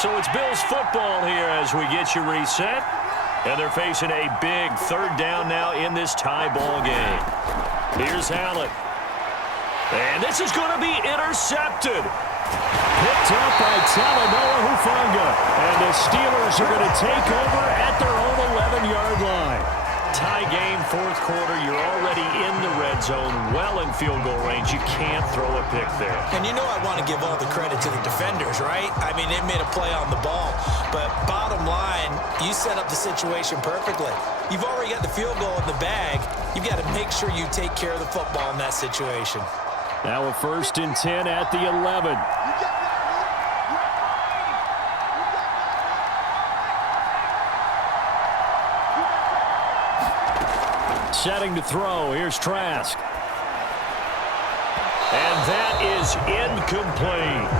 So it's Bills football here as we get you reset. And they're facing a big third down now in this tie ball game. Here's Hallett. And this is going to be intercepted. Picked up by Talanoa Hufanga. And the Steelers are going to take over at their own 11-yard line. Tie game, fourth quarter. You're already in the red zone, well in field goal range. You can't throw a pick there. And you know I want to give all the credit to the defenders, right? I mean, they made a play on the ball. But bottom line, you set up the situation perfectly. You've already got the field goal in the bag. You've got to make sure you take care of the football in that situation. Now a 1st and 10 at the 11. Setting to throw. Here's Trask. And that is incomplete.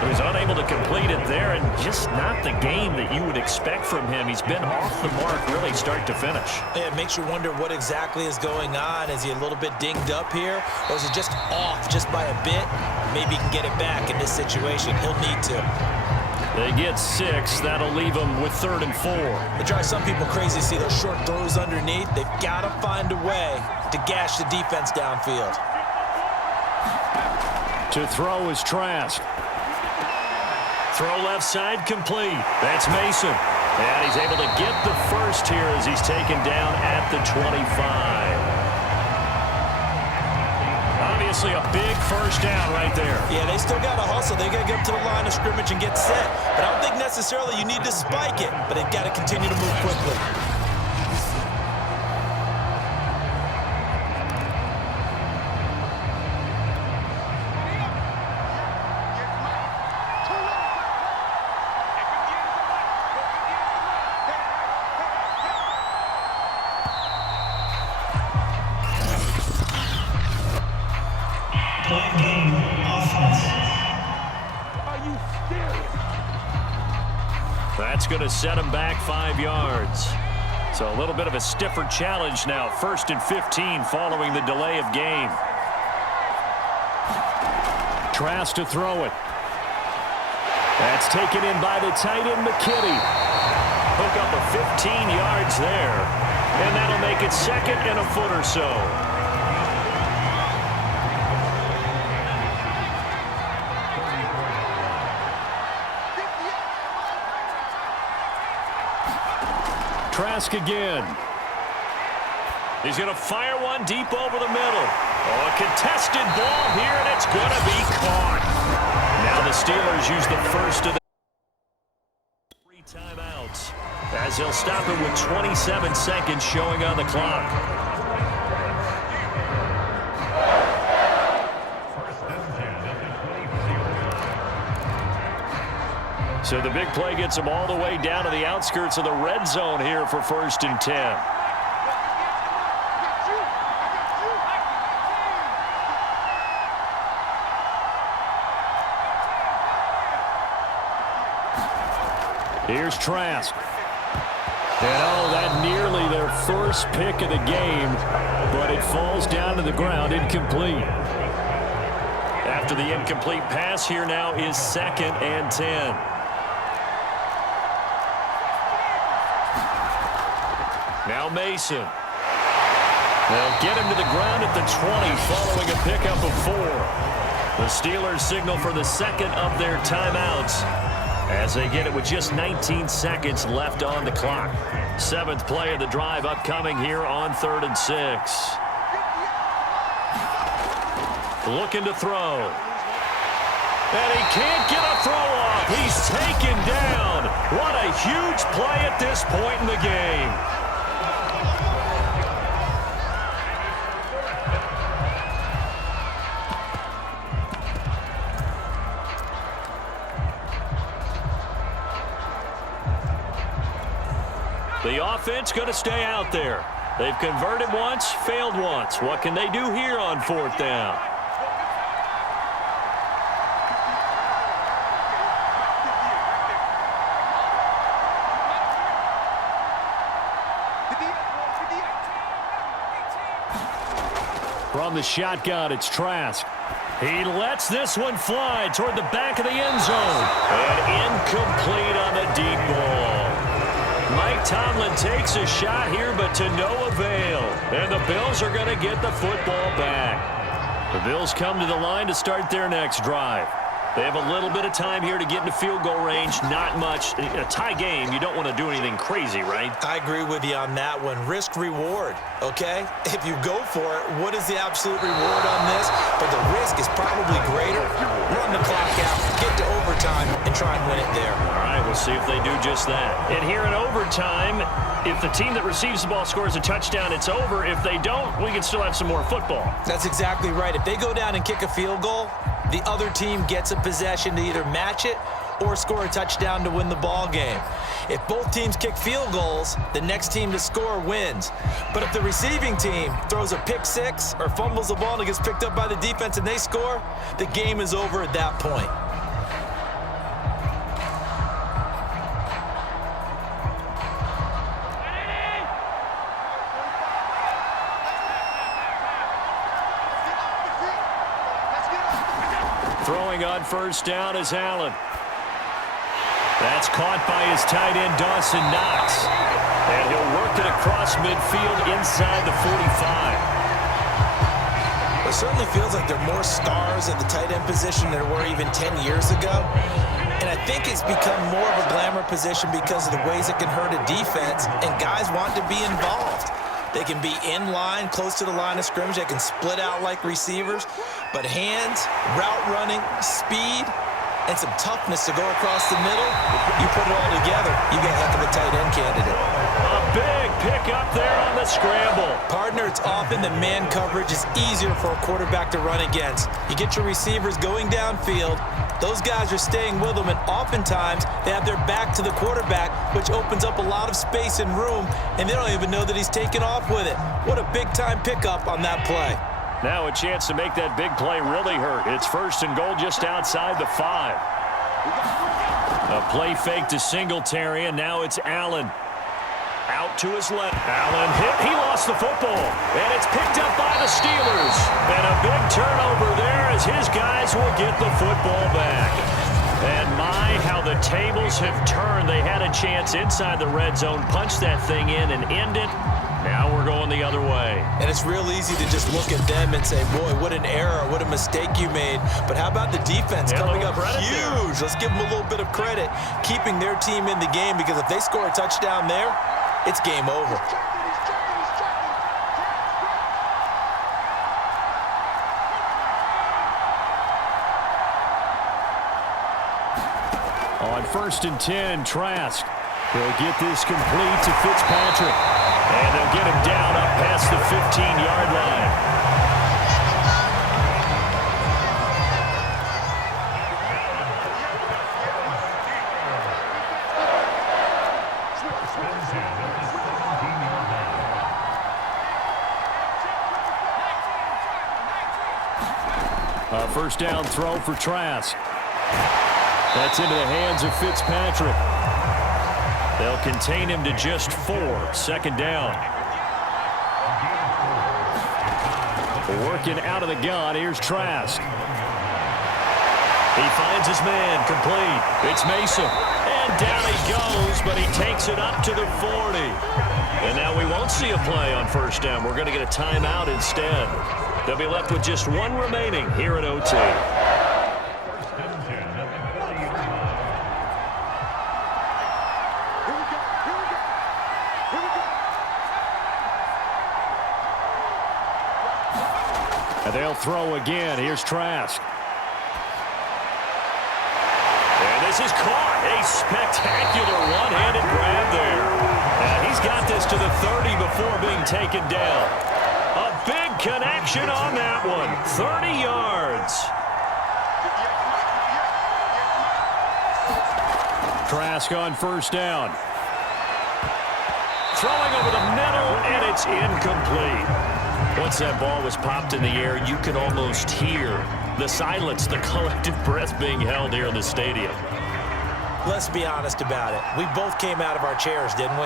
So he's unable to complete it there, and just not the game that you would expect from him. He's been off the mark really start to finish. Yeah, it makes you wonder what exactly is going on. Is he a little bit dinged up here, or is he just off just by a bit? Maybe he can get it back in this situation. He'll need to. They get 6. That'll leave them with 3rd and 4. It drives some people crazy to see those short throws underneath. They've got to find a way to gash the defense downfield. To throw is Trask. Throw left side complete. That's Mason. And he's able to get the first here as he's taken down at the 25. Obviously a big first down right there. Yeah, they still got to hustle. They got to get up to the line of scrimmage and get set. But I don't think necessarily you need to spike it, but they've got to continue to move quickly. That's going to set him back 5 yards. So a little bit of a stiffer challenge now. 1st and 15 following the delay of game. Trask to throw it. That's taken in by the tight end, McKinney. Hook up a 15 yards there. And that'll make it 2nd and a foot or so. Trask again. He's going to fire one deep over the middle. Oh, a contested ball here, and it's going to be caught. Now the Steelers use the first of the 3 timeouts as they'll stop it with 27 seconds showing on the clock. So the big play gets them all the way down to the outskirts of the red zone here for 1st and 10. Here's Trask. And oh, that nearly their first pick of the game, but it falls down to the ground incomplete. After the incomplete pass, here now is 2nd and 10. Now Mason. They'll get him to the ground at the 20 following a pickup of 4. The Steelers signal for the 2nd of their timeouts as they get it with just 19 seconds left on the clock. 7th play of the drive upcoming here on 3rd and 6. Looking to throw. And he can't get a throw off. He's taken down. What a huge play at this point in the game. The offense going to stay out there. They've converted once, failed once. What can they do here on 4th down? From the shotgun, it's Trask. He lets this one fly toward the back of the end zone. And incomplete. Tomlin takes a shot here, but to no avail. And the Bills are going to get the football back. The Bills come to the line to start their next drive. They have a little bit of time here to get into field goal range. Not much. In a tie game, you don't want to do anything crazy, right? I agree with you on that one. Risk reward, okay? If you go for it, what is the absolute reward on this? But the risk is probably greater. Run the clock out, get to overtime, and try and win it there. All right, we'll see if they do just that. And here in overtime, if the team that receives the ball scores a touchdown, it's over. If they don't, we can still have some more football. That's exactly right. If they go down and kick a field goal, the other team gets a possession to either match it or score a touchdown to win the ball game. If both teams kick field goals, the next team to score wins. But if the receiving team throws a pick six or fumbles the ball and it gets picked up by the defense and they score, the game is over at that point. Throwing on first down is Allen. That's caught by his tight end, Dawson Knox. And he'll work it across midfield inside the 45. It certainly feels like there are more stars at the tight end position than there were even 10 years ago. And I think it's become more of a glamour position because of the ways it can hurt a defense, and guys want to be involved. They can be in line, close to the line of scrimmage. They can split out like receivers. But hands, route running, speed, and some toughness to go across the middle, you put it all together, you get a heck of a tight end candidate. A big pick up there on the scramble. Partner, it's often the man coverage is easier for a quarterback to run against. You get your receivers going downfield. Those guys are staying with them, and oftentimes they have their back to the quarterback, which opens up a lot of space and room, and they don't even know that he's taken off with it. What a big-time pickup on that play. Now a chance to make that big play really hurt. It's first and goal just outside the 5. A play fake to Singletary, and now it's Allen. Out to his left. Allen hit. He lost the football. And it's picked up by the Steelers. And a big turnover there as his guys will get the football back. And my, how the tables have turned. They had a chance inside the red zone, punch that thing in and end it. Now we're going the other way. And it's real easy to just look at them and say, boy, what an error, what a mistake you made. But how about the defense coming up huge? Let's give them a little bit of credit, keeping their team in the game, because if they score a touchdown there, it's game over. On first and 10, Trask. He'll get this complete to Fitzpatrick. And they'll get him down up past the 15-yard line. A first down throw for Trask. That's into the hands of Fitzpatrick. They'll contain him to just 4. Second down. Working out of the gun. Here's Trask. He finds his man. Complete. It's Mason. And down he goes, but he takes it up to the 40. And now we won't see a play on first down. We're going to get a timeout instead. They'll be left with just one remaining here at OT. And they'll throw again. Here's Trask. And this is caught. A spectacular one-handed grab there. And he's got this to the 30 before being taken down. A big connection on that one. 30 yards. Trask on first down. Throwing over the middle, and it's incomplete. Once that ball was popped in the air, you could almost hear the silence, the collective breath being held here in the stadium. Let's be honest about it. We both came out of our chairs, didn't we?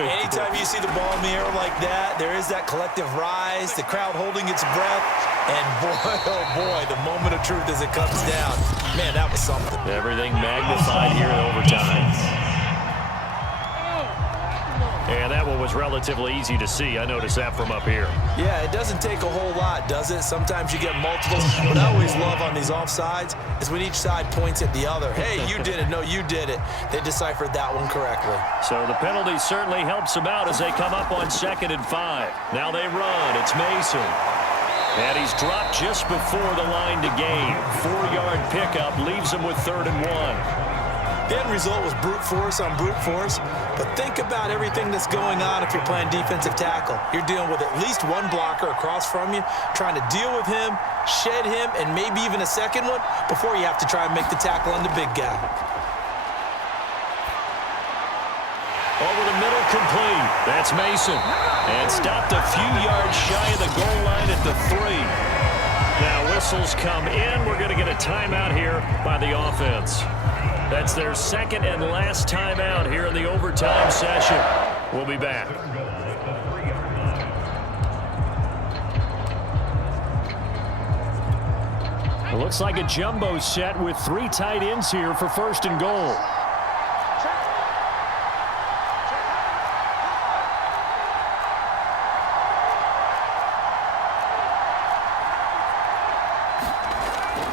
Anytime you see the ball in the air like that, there is that collective rise, the crowd holding its breath, and boy, oh boy, the moment of truth as it comes down. Man, that was something. Everything magnified here in overtime. was relatively easy to see. I noticed that from up here. Yeah, it doesn't take a whole lot, does it? Sometimes you get multiples. What I always love on these offsides is when each side points at the other. Hey, you did it. No, you did it. They deciphered that one correctly. So the penalty certainly helps them out as they come up on 2nd and 5. Now they run. It's Mason. And he's dropped just before the line to gain. 4-yard pickup leaves him with 3rd and 1. The end result was brute force on brute force, but think about everything that's going on if you're playing defensive tackle. You're dealing with at least one blocker across from you, trying to deal with him, shed him, and maybe even a second one before you have to try and make the tackle on the big guy. Over the middle, complete. That's Mason. And stopped a few yards shy of the goal line at the 3. Now whistles come in. We're going to get a timeout here by the offense. That's their 2nd and last timeout here in the overtime session. We'll be back. It looks like a jumbo set with 3 tight ends here for 1st and goal.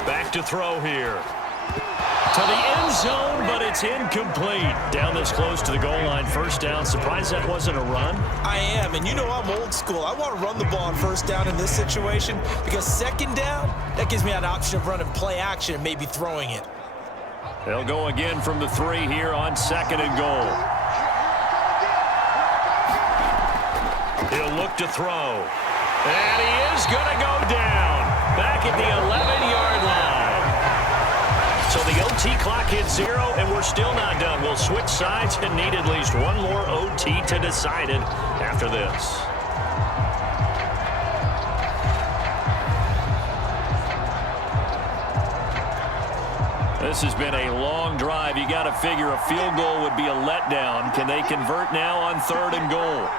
Back to throw here. To the end zone, but it's incomplete. Down this close to the goal line, 1st down. Surprised that wasn't a run? I am, and you know I'm old school. I want to run the ball on 1st down in this situation because 2nd down, that gives me an option of running play action and maybe throwing it. They'll go again from the 3 here on 2nd and goal. He'll look to throw. And he is going to go down. Back at the 11-yard line. So the OT clock hits 0, and we're still not done. We'll switch sides and need at least one more OT to decide it after this. This has been a long drive. You got to figure a field goal would be a letdown. Can they convert now on 3rd and goal?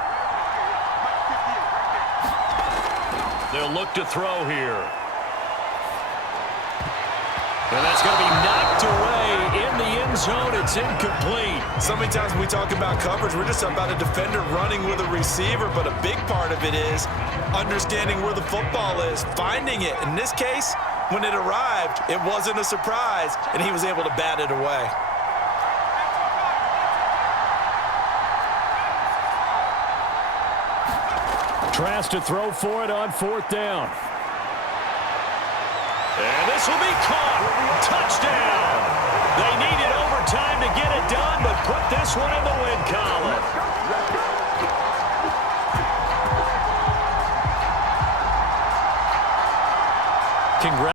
They'll look to throw here. And that's going to be knocked away in the end zone. It's incomplete. So many times when we talk about coverage, we're just about a defender running with a receiver, but a big part of it is understanding where the football is, finding it. In this case, when it arrived, it wasn't a surprise, and he was able to bat it away. Tries to throw for it on 4th down. And this will be caught. Touchdown. They needed overtime to get it done, but put this one in the win column. Congrats.